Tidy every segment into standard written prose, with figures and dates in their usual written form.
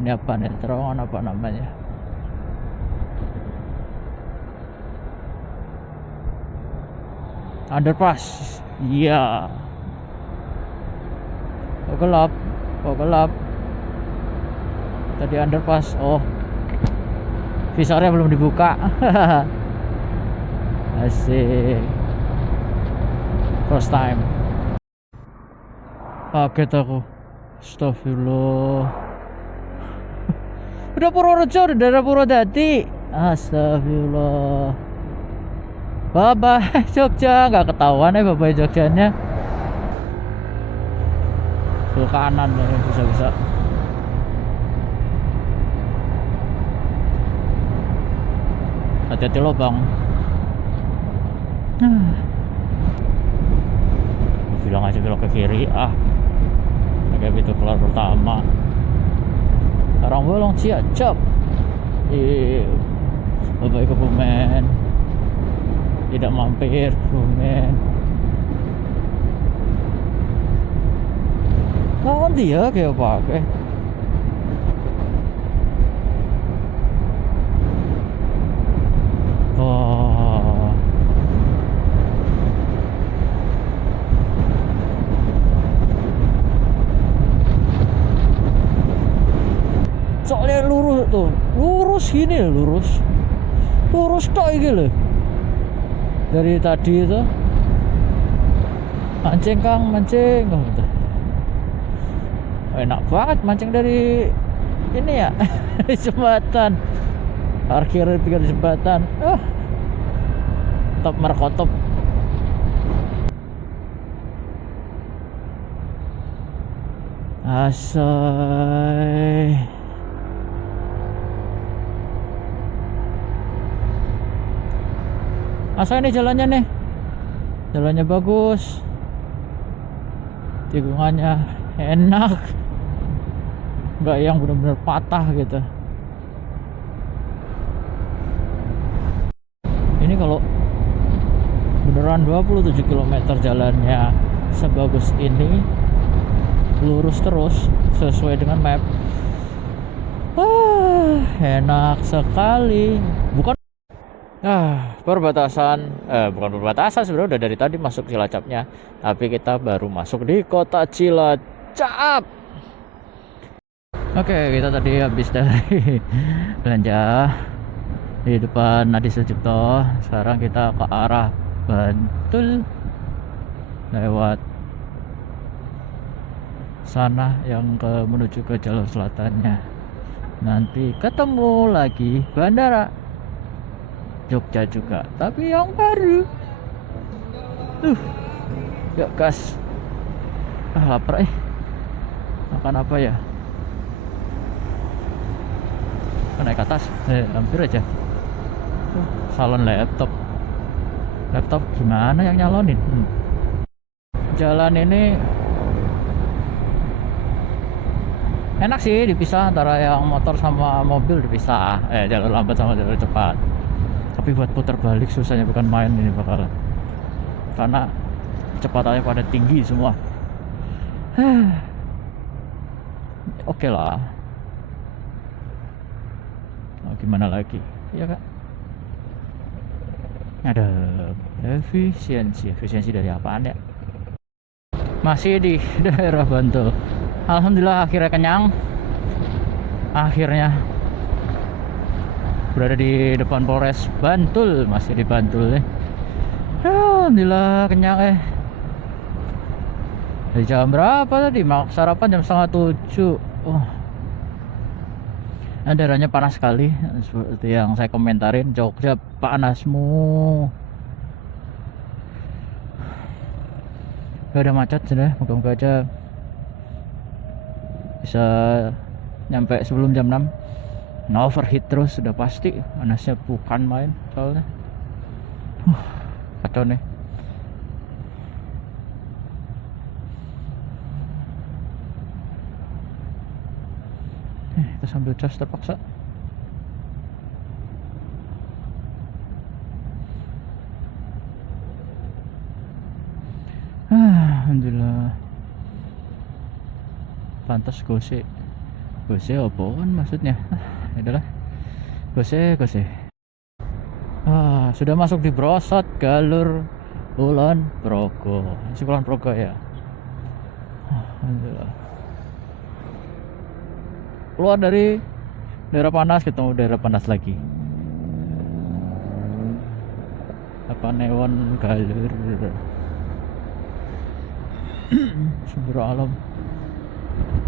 Ini apa nih? Terowongan apa namanya? Underpass. Iya. Kok gelap? Kok gelap? Tadi underpass. Oh, visornya belum dibuka. Asik. First time. Kaget aku. Astagfirullah. Udah Purworejo, udah daerah Purwodadi. Astagfirullah. Bye-bye Jogja, nggak ketahuan ya bye-bye Jogjanya. Ke kanan ya, bisa-bisa. Hati-hati lobang. Bilang aja belok ke kiri. Kayak pintu keluar pertama. Orang bolong Ciacap. Bye-bye Kebumen. Tidak mampir Kebumen. Lawan dia kayak pakai. Oh. Soalnya lurus tuh, lurus gini, lurus tok iki lho. Dari tadi itu mancing Kang, mancing. Oh, betul. Enak banget mancing dari ini ya. Jembatan, parkir di pinggir jembatan. Top markotop. Asai. Asal ini jalannya nih, jalannya bagus, tikungannya enak, nggak yang benar-benar patah gitu. Ini kalau beneran 27 km jalannya sebagus ini, lurus terus sesuai dengan map, enak sekali. Bukan perbatasan, bukan perbatasan sebenarnya, udah dari tadi masuk Cilacapnya, tapi kita baru masuk di kota Cilacap. Oke, kita tadi habis dari belanja di depan Adi Sucipto. Sekarang kita ke arah Bantul lewat sana yang menuju ke jalur selatannya. Nanti ketemu lagi bandara Jogja juga, tapi yang baru. Ya gas. Lapar makan apa ya? Naik ke atas, hampir aja. Salon laptop gimana yang nyalonin? Jalan ini enak sih, dipisah antara yang motor sama mobil, dipisah. Jalur lambat sama jalur cepat. Tapi buat putar balik susahnya bukan main ini bakalan, karena kecepatannya pada tinggi semua. Oke lah, gimana lagi ya kak. Ada efisiensi dari apaan ya. Masih di daerah Bantul. Alhamdulillah akhirnya kenyang. Akhirnya berada di depan Polres Bantul, masih di Bantul Alhamdulillah kenyang Dari jam berapa tadi? Sarapan jam 6:30. Daerahnya panas sekali, seperti yang saya komentarin. Jogja panasmu. Gak ada macet sudah, moga-moga aja bisa nyampe sebelum jam 6. Nah, overheat terus sudah pasti, panasnya bukan main soalnya. Kacau nih. Kita sambil cas terpaksa. Alhamdulillah. Pantas gue sih Gose apaan maksudnya? Adalah gose. Sudah masuk di Brosot Galur Kulon Progo. Kulon Progo ya. Alhamdulillah. Keluar dari daerah panas ketemu daerah panas lagi. Apa Newon Galur. Sumber alam.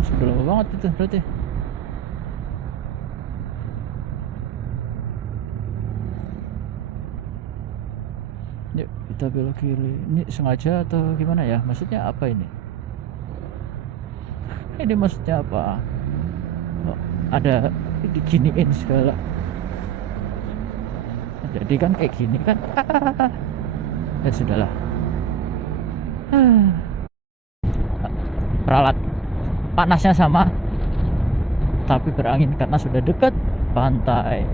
Sudah lama banget itu berarti. Yuk kita belok kiri. Ini sengaja atau gimana ya? Maksudnya apa ini? Ini maksudnya apa? Oh, ada diginiin segala. Jadi kan kayak gini kan. Ya sudahlah. Peralat panasnya sama, tapi berangin karena sudah dekat pantai.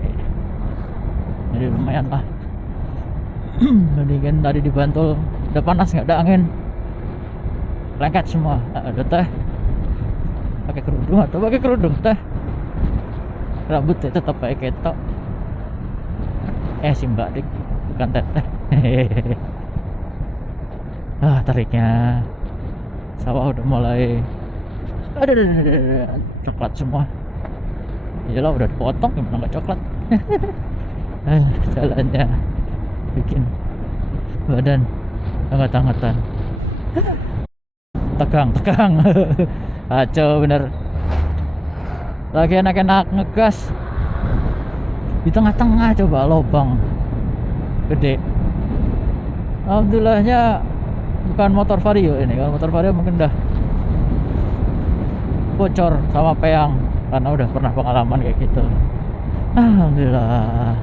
Jadi lumayan lah. Mendingan tadi di Bantul udah panas nggak ada angin, lengket semua. Ada teh pakai kerudung atau pakai kerudung teh, rambutnya tetap pakai ketok. Si mbak dik bukan teteh. Tariknya sawah udah mulai ada coklat semua. Iyalah udah dipotong gimana nggak coklat. Jalannya bikin badan hangat-hangatan, tegang kacau bener. Lagi enak-enak ngegas di tengah-tengah, coba lobang gede. Alhamdulillahnya bukan motor Vario ini. Kalau motor Vario mungkin udah bocor sama peang karena udah pernah pengalaman kayak gitu. Alhamdulillah.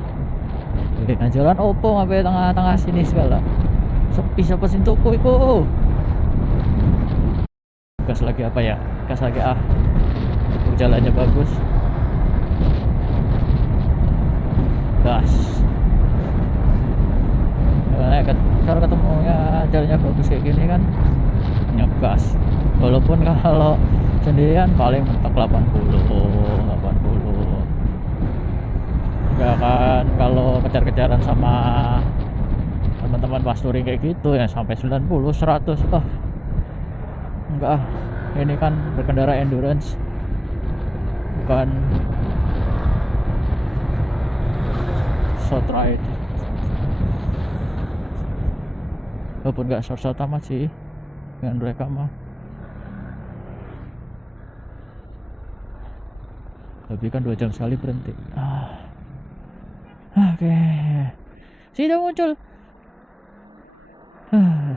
Dengan jalan opo sampai tengah-tengah sini segala. Sepi siapa sih toko iku. Gas lagi apa ya? Gas lagi jalannya bagus. Gas. Kalau ketemunya jalannya bagus kayak gini kan nyegas. Walaupun kalau sendirian paling mentok 80. Enggak kan kalau kejar-kejaran sama teman-teman pas touring kayak gitu ya sampai 90 100. Enggak. Ini kan berkendara endurance, bukan short ride. Walaupun gak short amat sih dengan mereka mah, tapi kan 2 jam sekali berhenti. Oke. Sudah muncul.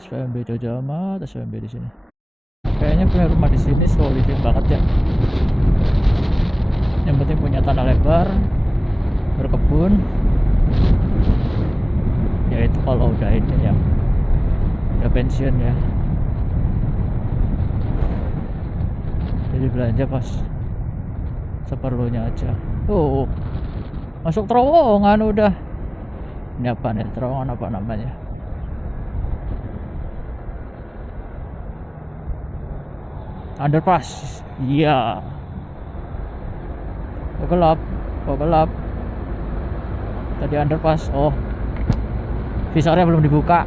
SPMB jauh amat, SPMB di sini. Kayaknya punya rumah di sini so living banget ya. Yang penting punya tanah lebar, berkebun. Ya itu kalau udah ini ya, udah pensiun ya. Jadi belanja pas seperlunya aja. Masuk terowongan udah. Ini apa nih? Terowongan apa namanya? Underpass. Iya. Kok gelap. Tadi underpass. Visornya belum dibuka.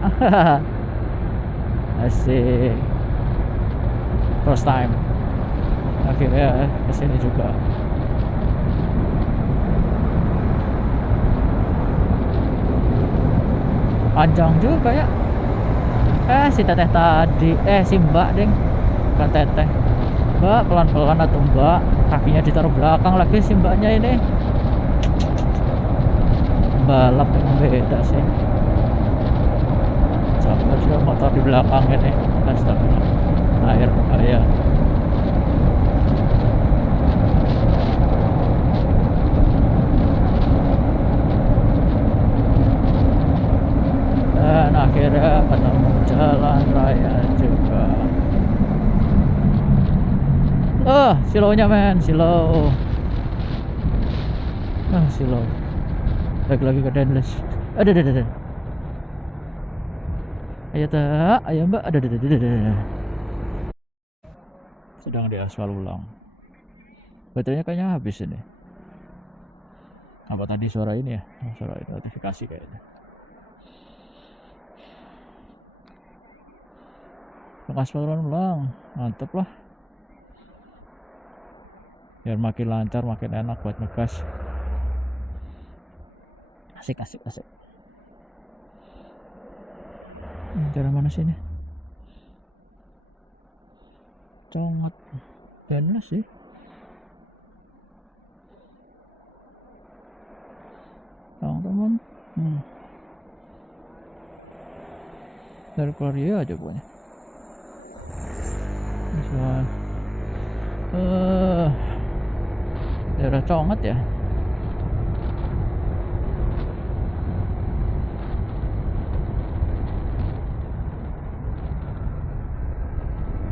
Asik. First time. Akhirnya kesini juga. Panjang juga ya. Si teteh tadi, si mbak deng, bukan teteh. Mbak pelan-pelan atau mbak, kakinya ditaruh belakang lagi si mbaknya ini. Balap yang beda sih. Sampai juga motor di belakang ini. Astagfirullah. Air bahaya. Dan akhirnya ketemu jalan raya juga. Silonya men, silo. Silo. Lagi ke Denles. Ada. Ayo mbak, ada. Sedang di aspal ulang. Baterainya kayaknya habis ini. Apa tadi suara ini ya? Suara notifikasi kayaknya. Aspal ulang, mantep lah. Biar makin lancar, makin enak buat ngegas. Asik. Cara mana sih ini? Congat. Benar sih. Teman-teman. Dari Korea aja punya. Daerah Congat ya.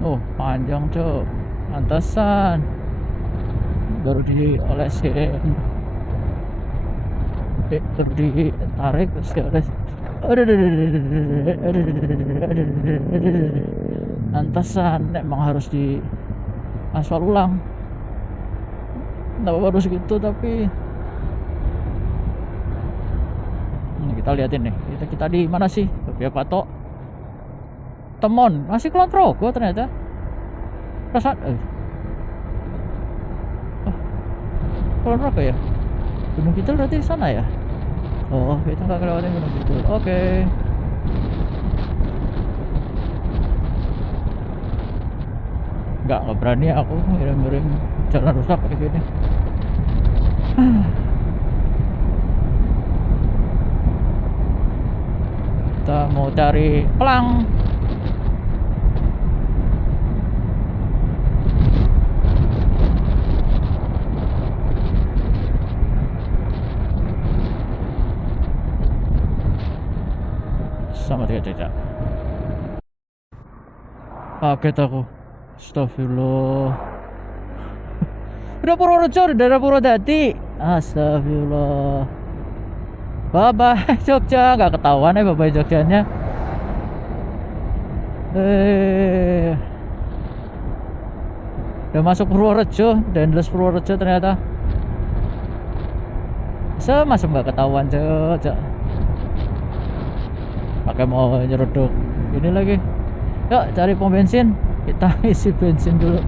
Oh panjang cok, pantesan baru diolesin, baru ditarik terus dioles. Pantesan emang harus di aspal ulang. Kenapa baru segitu tapi kita liatin nih, kita di mana sih? Tapi apa toh? Temon masih Kulon Progo ternyata. Perasaan Kulon Progo ya. Gunung Kidul berarti di sana ya. Oh kita nggak lewatin Gunung Kidul. Oke. Nggak berani aku miring-miring jalan rusak kayak gini. Kita mau cari pelang. Sama tidak. Kaget aku. Astagfirullah. Udah Purworejo, udah Purwodadi. Astagfirullah. Bye-bye Jogja, nggak ketahuan ya bye-bye Jogjanya. Udah masuk Purworejo, Dendles Purworejo ternyata. Masuk nggak ketahuan Jogja. Pakai mau nyeruduk ini lagi. Yuk cari pom bensin, kita isi bensin dulu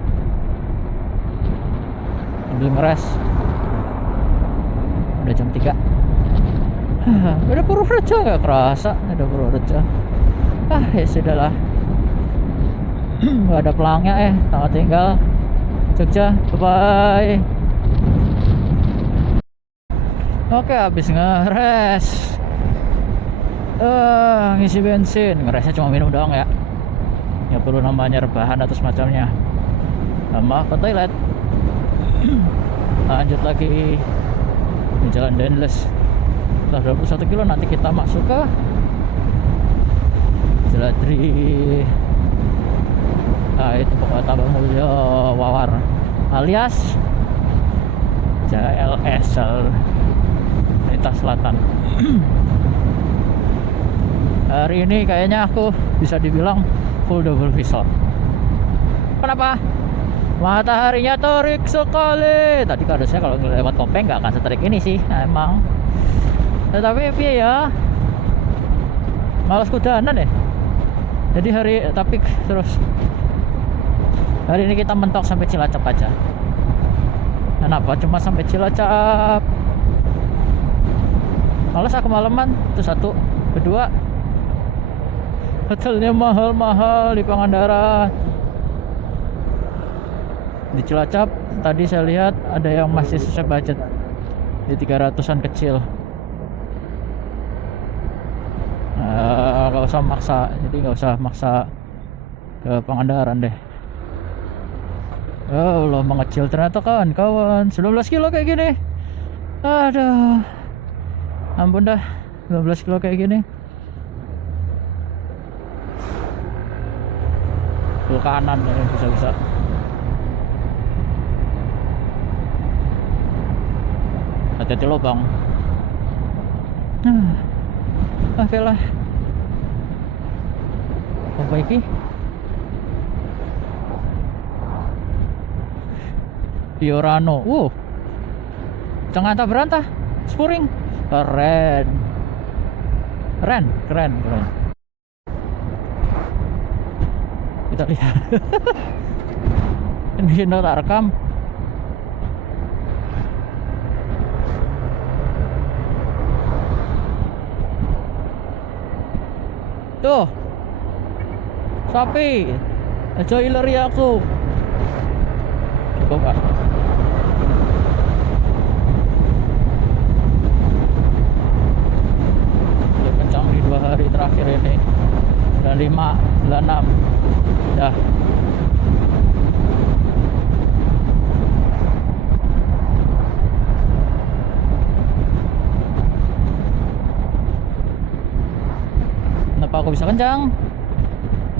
sambil ngeres. Udah jam 3. Udah Purworejo, gak kerasa udah Purworejo. Ya sudahlah. Gak ada pelangnya selamat tinggal Jogja, bye. Oke, habis ngeres, ngisi bensin. Ngeresnya cuma minum doang ya, nggak perlu namanya rebahan atau semacamnya. Sama ke toilet. Lanjut lagi di jalan Dendles. Setelah 21 kilo nanti kita masuk ke Jeladri. Nah itu pokoknya Tambang Mulyo Wawar alias JLSL Lintas Selatan. Hari ini kayaknya aku bisa dibilang full double visor. Kenapa? Mataharinya terik sekali. Tadi harusnya kalau lewat Kopeng nggak akan seterik ini sih, emang. Tetapi ya malas kudanan ya. Jadi hari ini kita mentok sampai Cilacap aja. Kenapa cuma sampai Cilacap? Malas aku maleman, itu satu. Kedua, hotelnya mahal-mahal di Pangandaran. Di Cilacap tadi saya lihat ada yang masih sesuai budget di 300-an kecil. Gak usah maksa, jadi gak usah maksa ke Pangandaran deh. Oh Allah, mengecil ternyata kawan-kawan. 19 kilo kayak gini. Aduh, ampun dah, 19 kilo kayak gini. Ke kanan ya, bisa-bisa. Hati-hati lubang. Oke lah. Apa ini? Fiorano. Jangan tak berantah. Spuring. Keren. Keren. Kita lihat. Ini tak rekam. Tuh. Sapi. Aja ileri aku. Cukup, Pak. Udah kencang di 2 hari terakhir ini. 95, 96. Dah. Kenapa aku bisa kencang?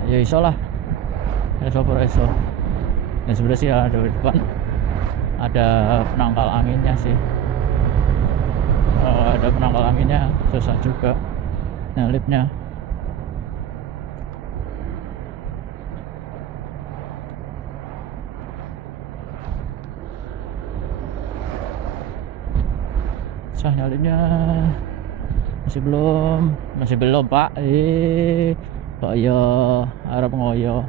Ya iso lah. Iso. Dan sebenarnya sih ada di depan ada penangkal anginnya sih. Ada penangkal anginnya susah juga nyelipnya. Susah nyelipnya. Masih belum Pak. Kok ya arep ngoyo.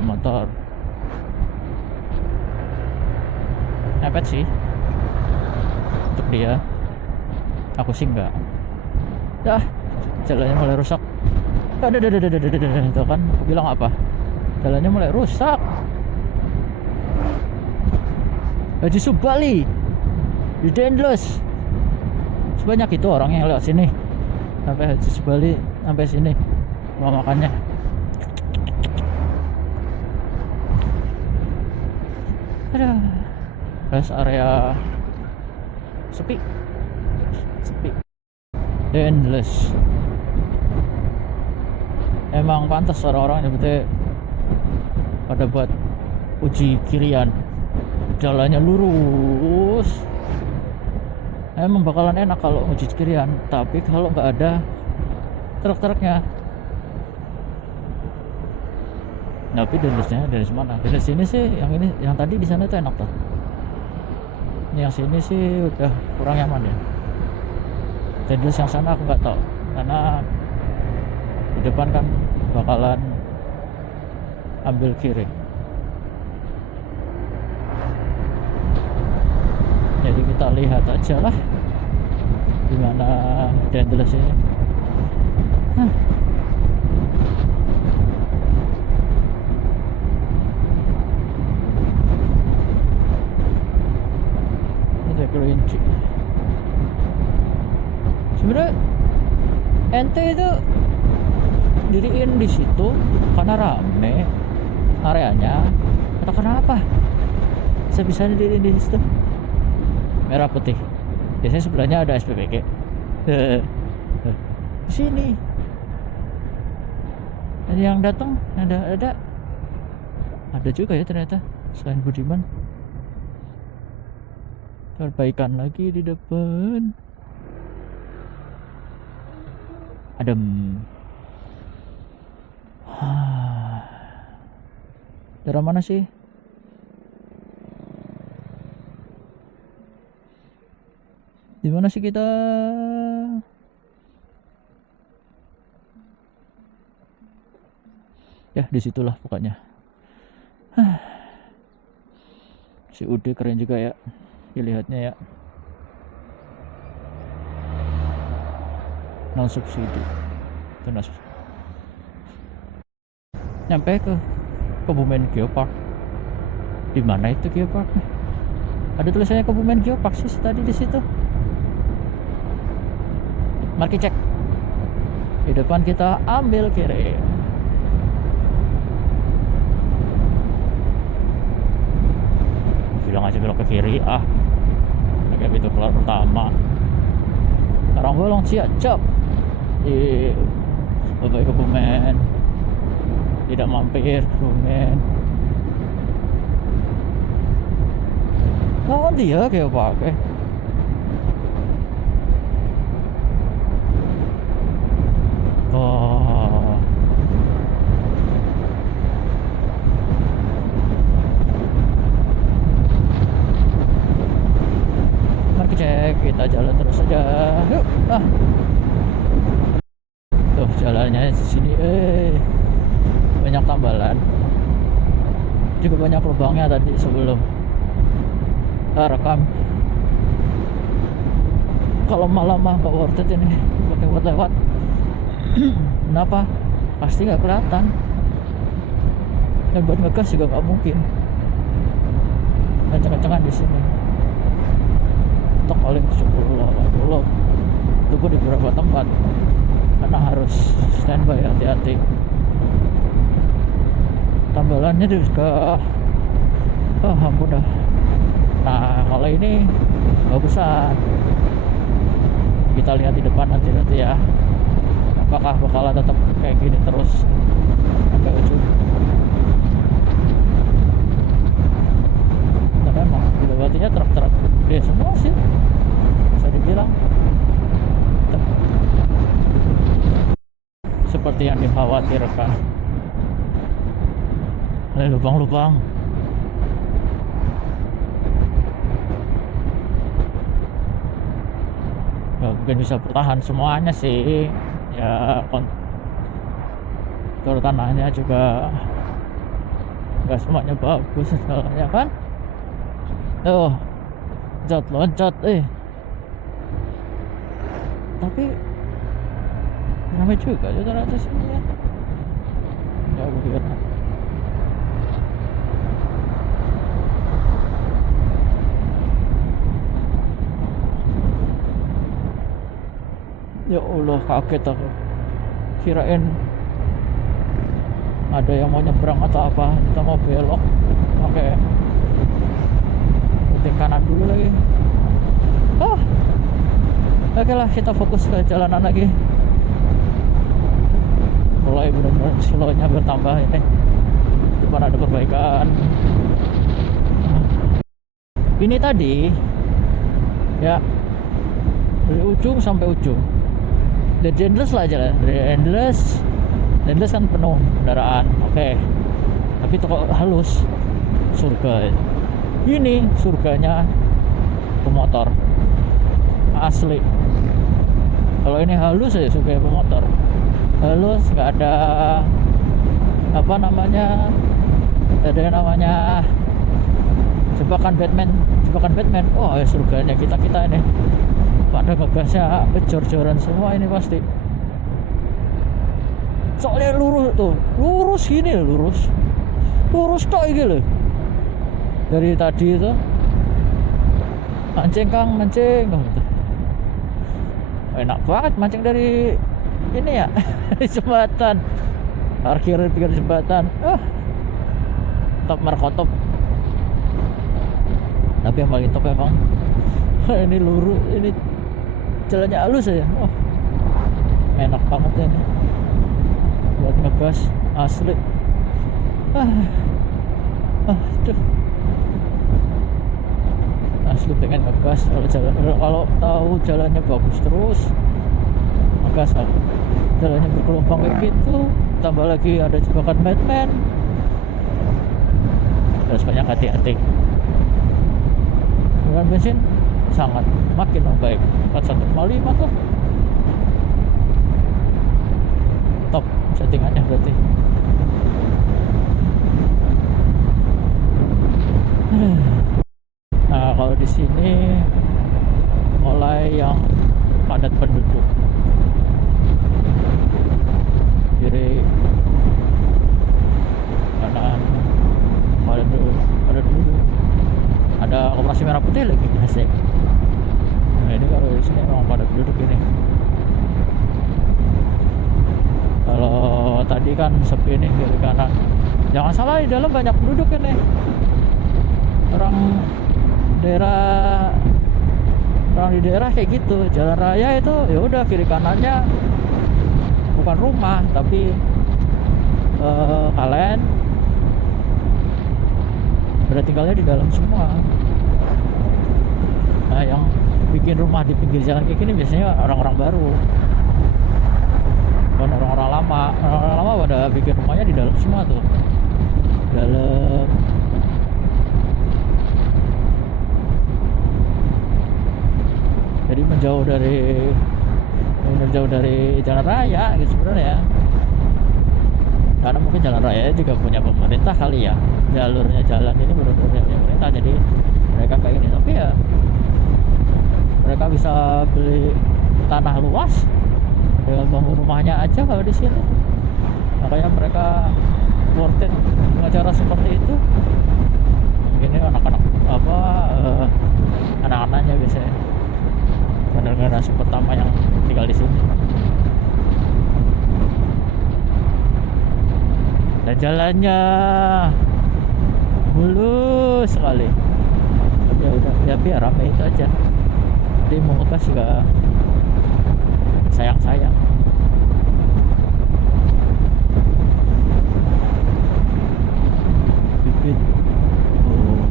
Motor nepet sih untuk dia, aku sih enggak. Dah, jalannya mulai rusak. Itu kan bilang apa, jalannya mulai rusak. Haji Subali di Dendles, sebanyak itu orang yang lewat sini sampai Haji Subali sampai sini mau makannya. Rest area sepi. Endless. Emang pantas orang-orang nyebutnya pada buat uji kirian. Jalannya lurus. Emang bakalan enak kalau uji kirian, tapi kalau nggak ada truk-truknya. Tapi Dendlesnya dari mana? Dari sini sih, yang tadi di sana tuh enak tuh. Ini yang sini sih udah kurang nyaman ya. Dendles yang sana aku nggak tahu, karena di depan kan bakalan ambil kiri. Jadi kita lihat aja lah gimana Dendles ini. Kelinci. Sebenarnya ente itu diriin di situ karena rame areanya atau kenapa? Bisa diriin di situ. Merah putih. Biasanya sebelahnya ada SPPG. Di sini. Ada yang datang, ada juga ya ternyata selain Budiman. Perbaikan lagi di depan. Adem. Daerah mana sih? Di mana sih kita? Ya disitulah pokoknya. Si Ude keren juga ya. Dilihatnya ya, non subsidi itu nyampe ke Kebumen Geopark. Di mana itu Geopark? Ada tulisannya Kebumen Geopark sih tadi di situ. Mari cek. Di depan kita ambil kiri. Bilang aja belok ke kiri kayak pintu keluar pertama. Sekarang bolong Ciacap di Bapak Kebumen. Tidak mampir Kebumen. Oh dia kayak pakai. kita jalan terus aja. Yuk. Tuh jalannya di sini banyak tambalan, juga banyak lubangnya tadi sebelum kita rekam. Kalau malam mah gak worth it ini pakai buat lewat. Kenapa? Pasti gak kelihatan, dan buat ngegas juga gak mungkin kenceng-kencengan di sini. Untuk paling 10-80 itu pun di beberapa tempat, karena harus standby, hati-hati. Tambalannya juga ampun dah. Nah kalau ini bagusan, kita lihat di depan nanti ya, apakah bakalan tetap kayak gini terus sampai ujung. Nah memang dilewatinya truk-truk gede semua sih, bisa dibilang seperti yang dikhawatirkan. Ada lubang-lubang. Gak mungkin bisa bertahan semuanya sih ya, kontur tanahnya juga gak semuanya bagus soalnya kan. Tuh loncat tapi ramai juga ternyata sini ya. Ya begitu. Ya Allah, kaget aku, kirain ada yang mau nyebrang atau apa, kita mau belok pakai puting kanan dulu lagi. Oke lah, kita fokus ke jalanan lagi. Mulai benar-benar slownya bertambah ini, depan ada perbaikan. Ini tadi ya dari ujung sampai ujung, dari endless lah jalan, dari endless kan penuh kendaraan, oke. Tapi itu kok halus, surga. Ini surganya pemotor asli. Kalau ini halus ya surga pemotor, halus, nggak ada apa namanya, ada yang namanya jebakan Batman. Oh ya surganya kita ini. Pada ngegasnya jor-joran semua ini pasti. Soalnya lurus gini loh, lurus tok iki loh. Dari tadi itu mancing gitu. Enak banget mancing dari ini ya. Dari jembatan, parkir di pinggir jembatan. Top markotop. Tapi yang paling top emang ini lurus, ini jalannya halus aja. Enak banget ya ini buat ngegas asli. Asli pengen ngegas kalau tahu jalannya bagus terus ngegas. Jalannya bergelombang kayak gitu, tambah lagi ada jebakan Batman, harus banyak hati-hati. Dengan bensin sangat makin baik, 41,5 tuh top settingannya berarti. Nah kalau di sini mulai yang padat penduduk, kiri kanan padat penduduk. Ada koperasi merah putih lagi, asik. Nah ini kalau di sini memang padat penduduk ini. Kalau tadi kan sepi nih kiri kanan. Jangan salah, di dalam banyak penduduk ini. Orang di daerah kayak gitu, jalan raya itu ya udah kiri kanannya bukan rumah tapi kalian udah tinggalnya di dalam semua. Nah yang bikin rumah di pinggir jalan kayak gini biasanya orang-orang baru, bukan orang-orang lama. Orang-orang lama pada bikin rumahnya di dalam semua tuh, dalam. Jadi jauh dari jalan raya gitu sebenarnya. Karena mungkin jalan raya juga punya pemerintah kali ya, jalurnya jalan ini benar-benar punya pemerintah, jadi mereka kayak gini. Tapi ya mereka bisa beli tanah luas dengan bangun rumahnya aja kalau di sini, makanya mereka worth it dengan cara seperti itu. Ini anak-anak apa anak-anaknya biasanya generasi pertama yang tinggal di sini. Dan jalannya mulus sekali. Tapi ya udah, ya biar rame itu aja. Jadi mau ngegas juga sayang-sayang. Bibit. Oh.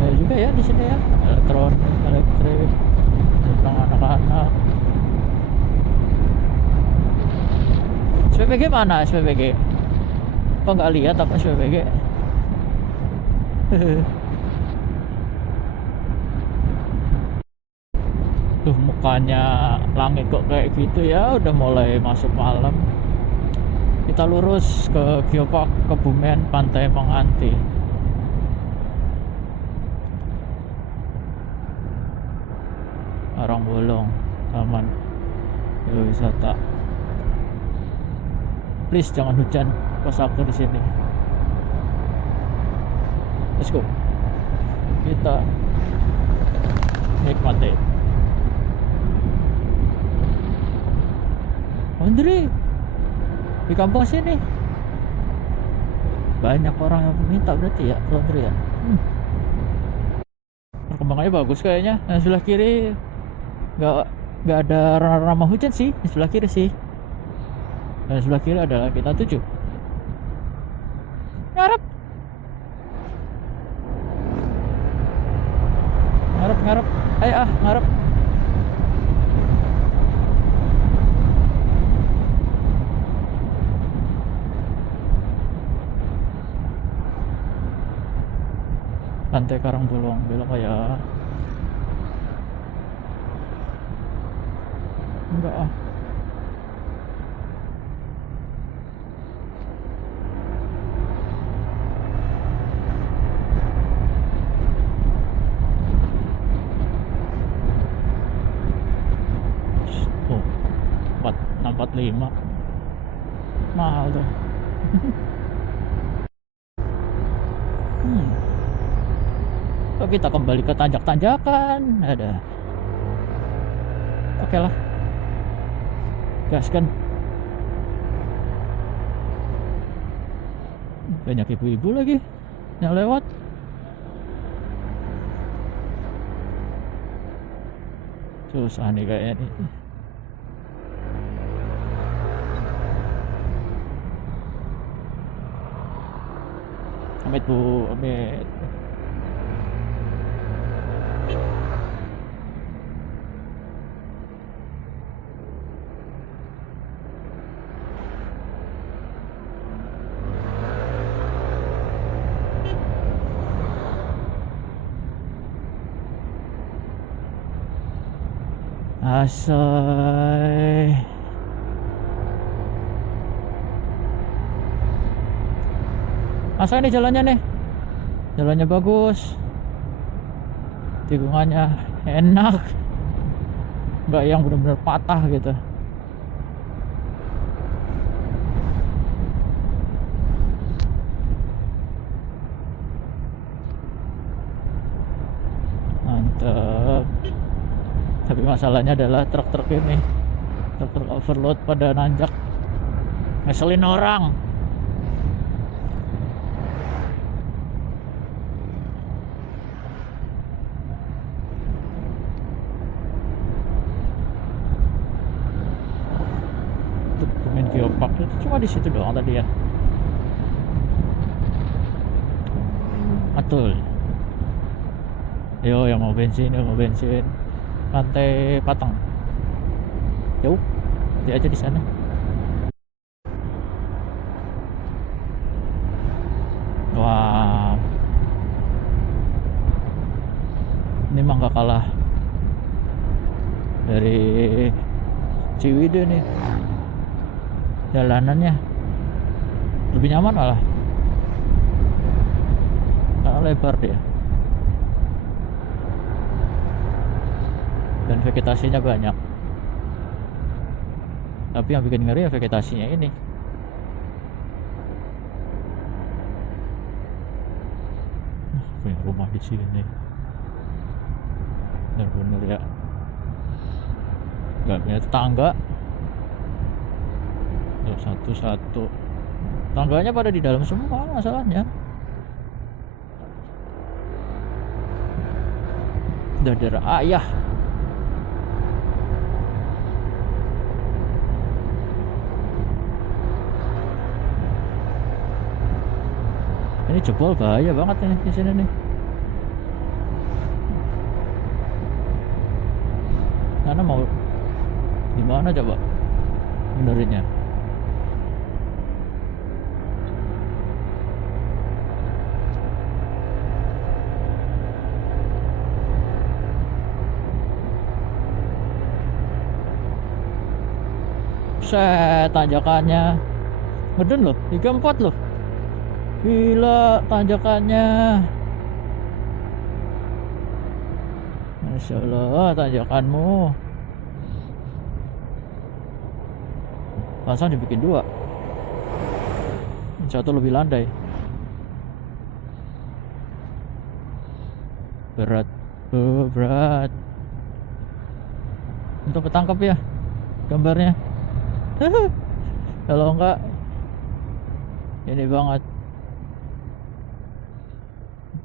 Ada juga ya di sini ya, elektrik tentang anak-anak. SPBG mana SPBG? Kok nggak lihat apa SPBG? Tuh mukanya langit kok kayak gitu ya, udah mulai masuk malam. Kita lurus ke Geopark Kebumen Pantai Menganti. Orang Bolong, Taman Wisata. Please jangan hujan pas aku di sini. Let's go. Kita nikmati. Andre, di kampung sini banyak orang yang minta berarti ya, Andre ya. Perkembangannya bagus kayaknya. Yang sebelah kiri nggak ada ramah hujan sih, di sebelah kiri sih. Dan sebelah kiri adalah kita tuju. Ngarep. Ayo ngarep. Pantai Karangbolong, belok ya. Enggak ah. Oh, 645 mahal tuh. Kok kita kembali ke tanjak-tanjakan? Ada. Oke lah. Gaskan. Banyak ibu-ibu lagi yang lewat. Susah nih kayaknya nih. Amit bu, amit. Asoy. Asoy nih jalannya nih. Jalannya bagus. Tikungannya enak. Enggak yang benar-benar patah gitu. Mantap. Tapi masalahnya adalah truk-truk ini, truk-truk overload pada nanjak, ngeselin orang. Untuk main Geopark itu cuma di situ doang tadi ya. Betul. Yo yang mau bensin, Pantai Patang. Jauh. Dia aja di sana. Wah. Ini ini mah nggak kalah dari Ciwidey nih, jalanannya lebih nyaman malah karena lebar dia dan vegetasinya banyak. Tapi yang bikin ngeri ya vegetasinya ini. Punya rumah di sini bener-bener ya, nggak punya tetangga. Satu-satu tangganya pada di dalam semua masalahnya. Dadar ayah. Ini jebol bahaya banget nih di sini nih. Karena mau gimana coba benerinnya? Set, tanjakannya ngeden loh, 34 loh. Gila tanjakannya. Masya Allah tanjakanmu. Langsung dibikin dua, satu lebih landai. Berat, berat. Untuk ketangkep ya gambarnya. Kalau enggak ini banget.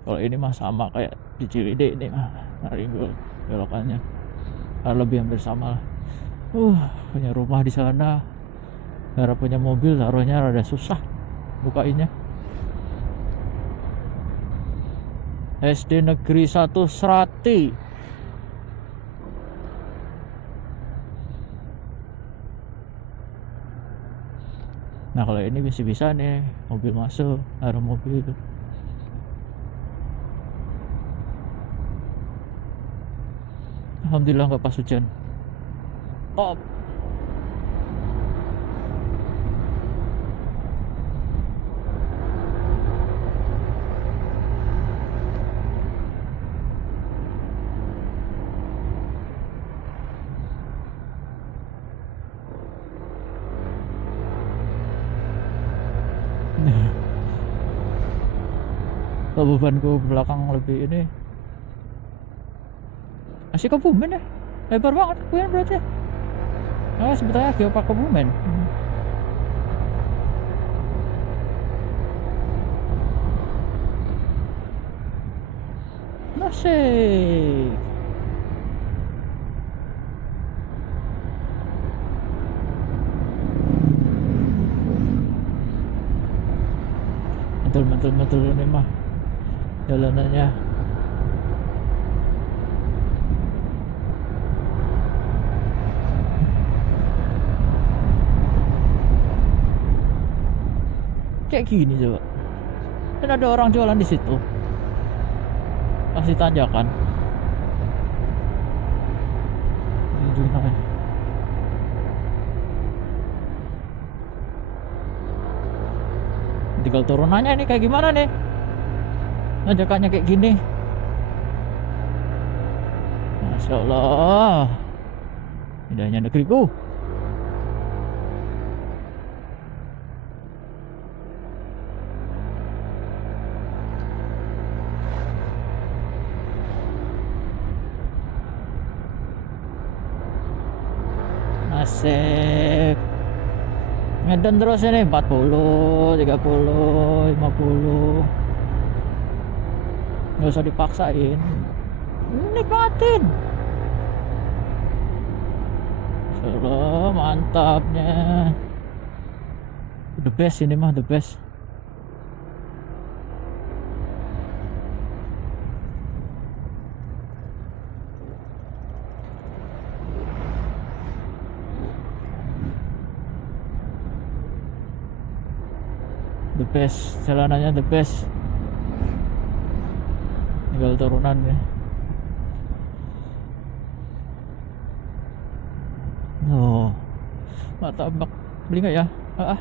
Kalau ini mah sama kayak di Ciwidey ini mah, Naringgul belokannya lebih hampir sama lah. Punya rumah di sana, cara punya mobil taruhnya rada susah bukainnya. SD Negeri 1 Srati. Nah kalau ini bisa-bisa nih mobil masuk, ada mobil. Alhamdulillah nggak pas hujan. Top. Bebanku belakang lebih ini. Masih Kebumen ya, lebar banget Kebumen berarti ya. Nah sebetulnya Geopark Kebumen. Asik. Mantul ini mah jalanannya. Kayak gini coba. Dan ada orang jualan di situ. Kasih tanjakan. Tinggal turunannya ini kayak gimana nih? Tanjakannya kayak gini. Masya Allah. Indahnya negeriku. Asik. Medan terus ini 40, 30, 50. Nggak usah dipaksain, nikmatin. Solo mantapnya. The best ini mah, the best. The best, jalanannya the best. Tinggal turunan ya. Oh, martabak beli nggak ya? Ah,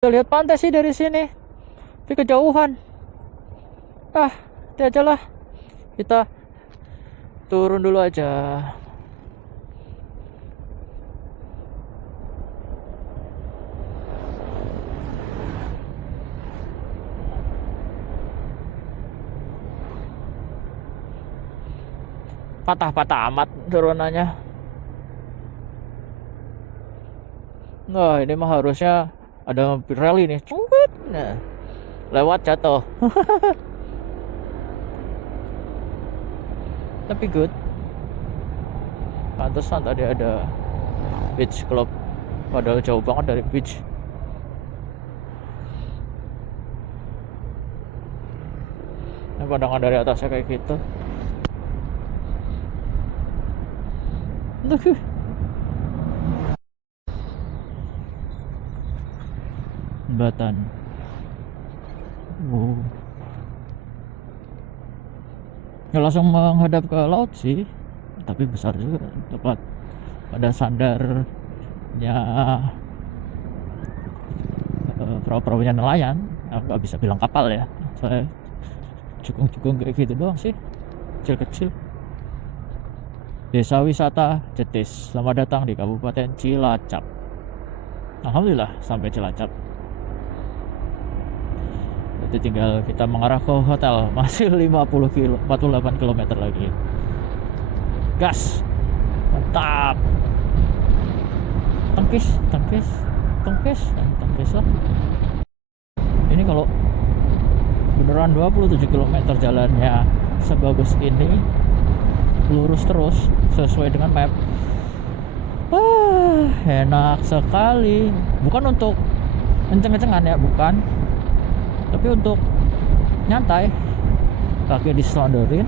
kita lihat pantai sih dari sini, tapi kejauhan. Ah, nanti aja lah. Kita turun dulu aja. Patah-patah amat turunannya. Nah, ini mah harusnya ada rally nih. Cungkut. Nah, lewat jatuh. Tapi good. Pantesan tadi ada beach club. Padahal jauh banget dari beach. Ini pandangan dari atasnya kayak gitu. Jembatan. Ya langsung menghadap ke laut sih, tapi besar juga tempat pada sandarnya perahu-perahunya nelayan. Aku nggak bisa bilang kapal ya, saya cukung-cukung kayak gitu doang sih, kecil-kecil. Desa Wisata Jetis, selamat datang di Kabupaten Cilacap. Alhamdulillah sampai Cilacap. Jadi tinggal kita mengarah ke hotel. Masih 48 km lagi. Gas. Mantap. Tengkis lah. Ini kalau beneran 27 km jalannya sebagus ini, lurus terus sesuai dengan map. Enak sekali. Bukan untuk kenceng-kencengan ya, bukan. Tapi untuk nyantai, kaki diselondorin,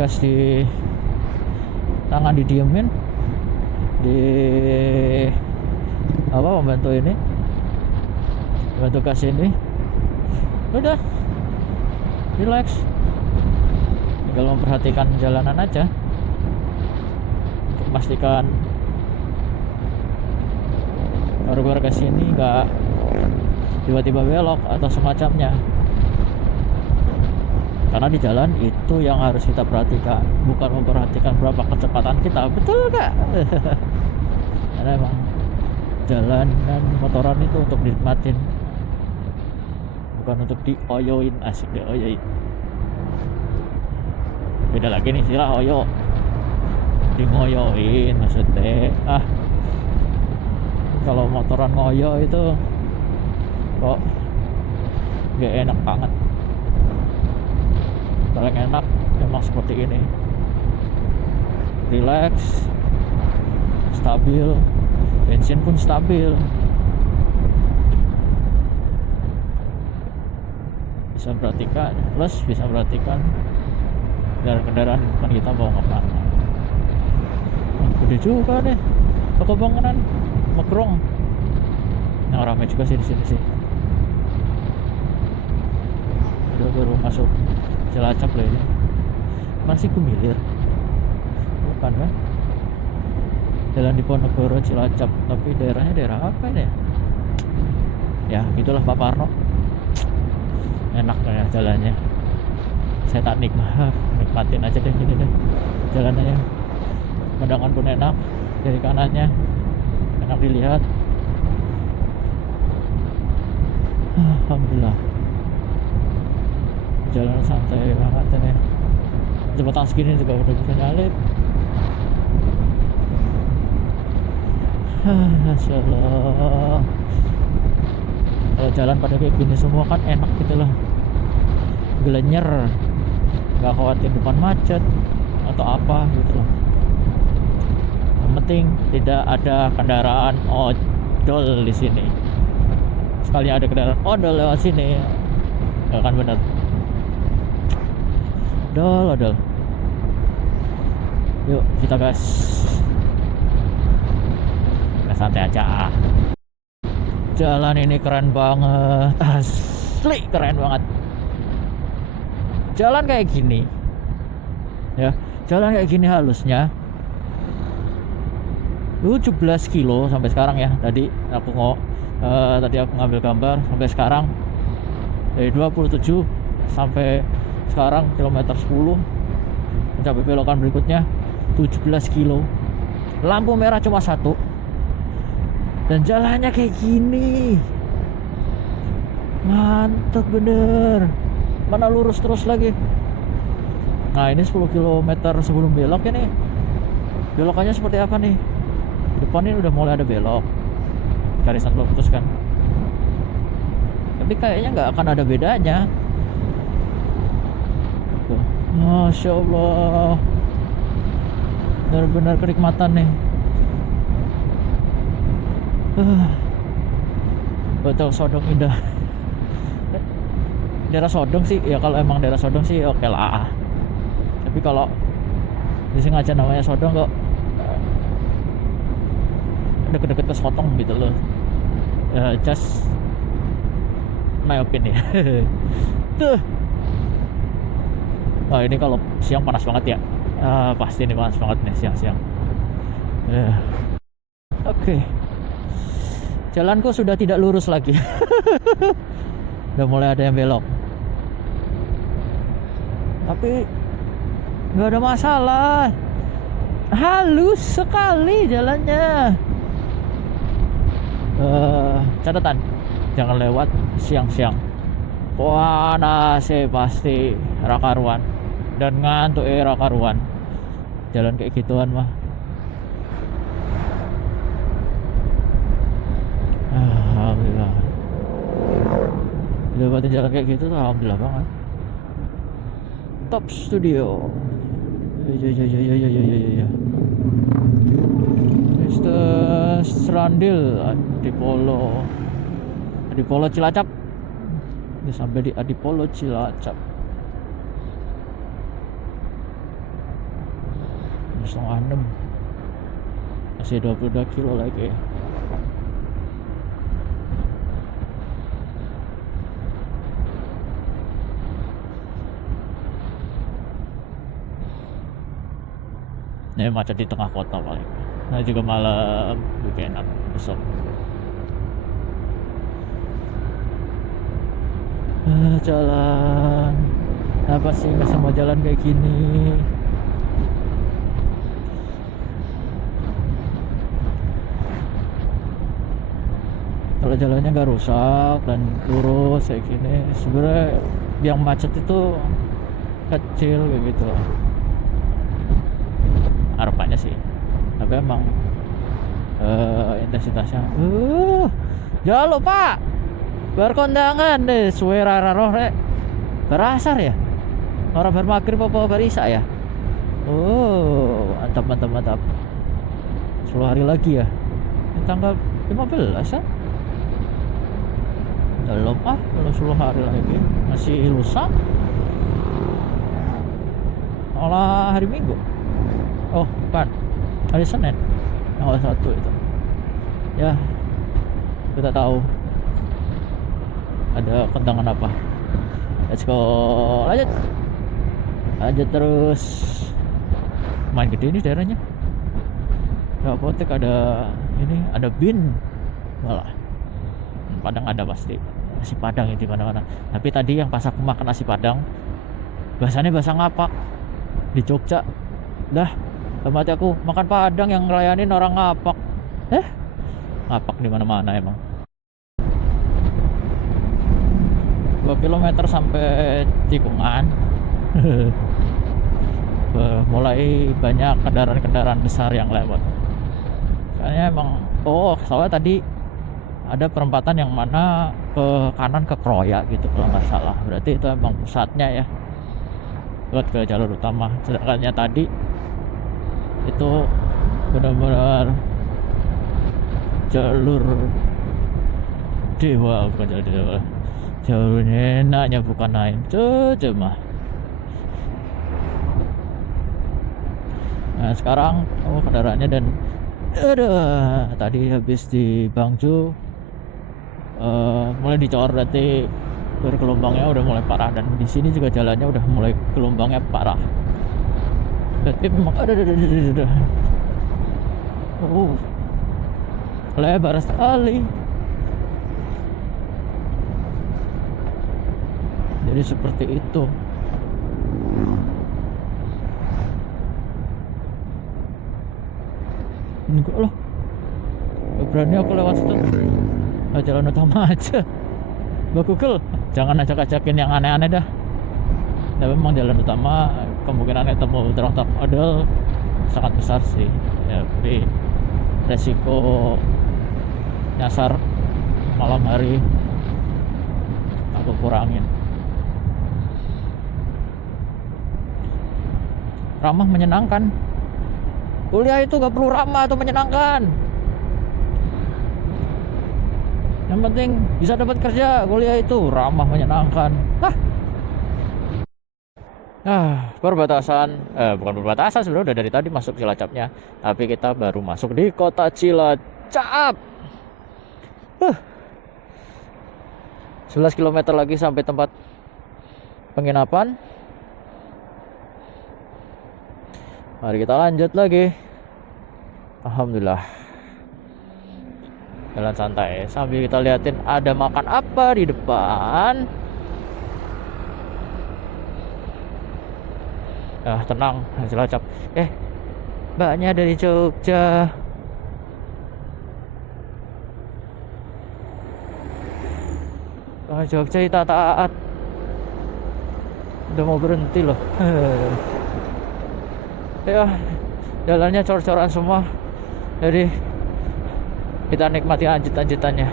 gas di tangan didiemin, di apa membantu ini, bantu gas ini, udah relax, tinggal memperhatikan jalanan aja untuk memastikan baru-baru ke sini nggak tiba-tiba belok atau semacamnya. Karena di jalan itu yang harus kita perhatikan, bukan memperhatikan berapa kecepatan kita, betul nggak? Karena emang jalan dan motoran itu untuk dinikmatin, bukan untuk dioyoin. Asik dioyoin. Beda lagi nih istilah oyo, dingoyoin maksudnya. Kalau motoran ngoyo itu kok gak enak banget. Paling enak memang seperti ini, relax, stabil, bensin pun stabil, bisa perhatikan, plus bisa perhatikan kendaraan depan kita mau kemana. Gede juga nih toko bangunan Megrong. Yang ramai juga sih di sini sih. Udah baru masuk Cilacap loh ini. Masih Gumilir. Bukan kan? Jalan Diponegoro Cilacap, tapi daerahnya daerah apa ini ya? Ya, gitulah Pak Parno. Enak ya jalannya. Saya tak nikmatin aja deh gini deh. Jalanannya. Pemandangan pun enak dari kanannya. enak dilihat. Alhamdulillah, jalan santai banget ini. Jembatan segini juga udah bisa nyalip. Masya Allah, kalau jalan pada kayak gini semua kan enak gitu loh, gelenyer, nggak khawatir depan macet atau apa gitu loh. Yang penting tidak ada kendaraan odol di sini. Sekali ada kendaraan odol lewat sini, nggak akan bener. Odol. Yuk kita gas. Santai aja. Jalan ini keren banget, asli keren banget. Jalan kayak gini ya, jalan kayak gini halusnya 17 kilo sampai sekarang ya. Tadi aku ngambil gambar sampai sekarang, dari 27 sampai sekarang kilometer 10 sampai belokan berikutnya 17 kilo. Lampu merah cuma satu dan jalannya kayak gini, mantap bener. Mana lurus terus lagi. Nah ini 10 km sebelum belok ini, belokannya seperti apa nih? Di depan ini udah mulai ada belok, garisan belum putus kan, tapi kayaknya nggak akan ada bedanya. Tuh. Masya Allah, benar-benar kenikmatan nih. Hotel Sodong indah. Daerah Sodong sih ya, kalau emang daerah Sodong sih oke lah. Tapi kalau di sini aja namanya Sodong kok deket-deket ke Sotong gitu loh. Just my opinion. Tuh. Nah ini kalau siang panas banget ya. Pasti ini panas banget nih siang-siang. Oke. Jalanku sudah tidak lurus lagi. Udah mulai ada yang belok. Tapi nggak ada masalah. Halus sekali jalannya. Catatan, jangan lewat siang-siang. Panas pasti rakaruan dan ngantuk rakaruan. Jalan kayak gituan mah. Alhamdulillah. Lewatin jalan kayak gitu tuh alhamdulillah banget. Top Studio. Ya. Mr. Serandil Adipolo Cilacap. Udah sampai di Adipolo Cilacap. 5:30. Masih 22 kilo lagi. Ini macet di tengah kota paling. Nah juga malam juga enak besok. Jalan apa sih, nggak sama jalan kayak gini. Kalau jalannya nggak rusak dan lurus kayak gini, sebenarnya yang macet itu kecil kayak gitu harapannya sih. Tapi emang intensitasnya jalo pak berkondangan deh suara roh rek berasar ya orang bermagrib apa berisa ya. Mantap 10 hari lagi ya. Ini tanggal 15 ya. Belum belum 10 hari lagi, masih lusa malah hari Minggu. Oh bukan, hari Senin tanggal 1 itu ya. Kita tahu ada kentangan apa. Let's go, lanjut terus. Main gede ini daerahnya. Ada apotek, ada ini, ada bin malah. Padang ada pasti, nasi Padang ini mana-mana. Tapi tadi yang pas aku makan nasi Padang bahasanya bahasa ngapak di Jogja. Dah mati aku makan Padang yang ngelayanin orang ngapak. ngapak di mana-mana emang. 2 kilometer sampai tikungan. Mulai banyak kendaraan-kendaraan besar yang lewat. Kayaknya emang soalnya tadi ada perempatan yang mana ke kanan ke Kroya gitu kalau nggak salah. Berarti itu emang pusatnya ya, buat ke jalur utama. Sedangkannya tadi itu benar-benar jalur dewa, bukan jalur dewa, jalur enaknya bukan lain mah. Nah sekarang kendaraannya dan tadi habis di Bangju mulai dicor, berarti bergelombangnya udah mulai parah, dan di sini juga jalannya udah mulai gelombangnya parah. Berarti memang ada lebar sekali. Jadi seperti itu. Enggak lah, gak berani aku lewat situ. Jalan utama aja. Mbak Google, jangan ajak-ajakin yang aneh-aneh dah. Tapi memang jalan utama kemungkinan ketemu truk odol sangat besar sih ya, tapi resiko nyasar malam hari aku kurangin. Ramah menyenangkan. Kuliah itu gak perlu ramah atau menyenangkan. Yang penting bisa dapat kerja. Kuliah itu ramah menyenangkan. Perbatasan bukan perbatasan, sebenarnya udah dari tadi masuk Cilacapnya, tapi kita baru masuk di kota Cilacap. 11 km lagi sampai tempat penginapan. Mari kita lanjut lagi. Alhamdulillah, jalan santai sambil kita liatin ada makan apa di depan. Tenang, Cilacap. Mbaknya dari Jogja. Jogja kita taat. Udah mau berhenti loh. Ya, jalannya cor-coran semua. Jadi kita nikmati lanjutannya.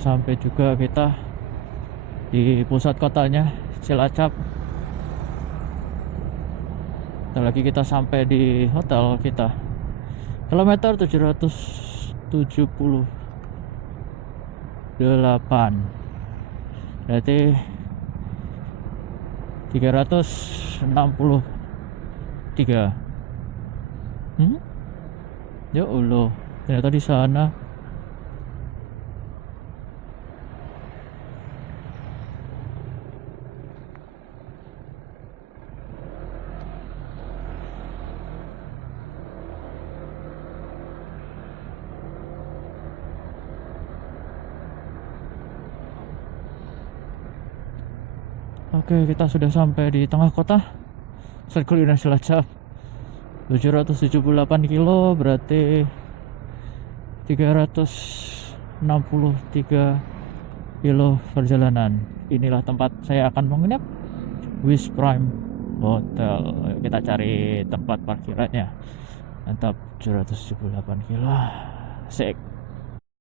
Sampai juga kita di pusat kotanya Cilacap. Sebentar lagi kita sampai di hotel kita. Kilometer 778. Berarti 363. Ya Allah, ternyata di sana. Oke, kita sudah sampai di tengah kota. Pusat kuliner Cilacap. 778 kilo, berarti 363 kilo perjalanan. Inilah tempat saya akan menginap, Wish Prime Hotel. Kita cari tempat parkirannya. Mantap, 778 kilo. Asik.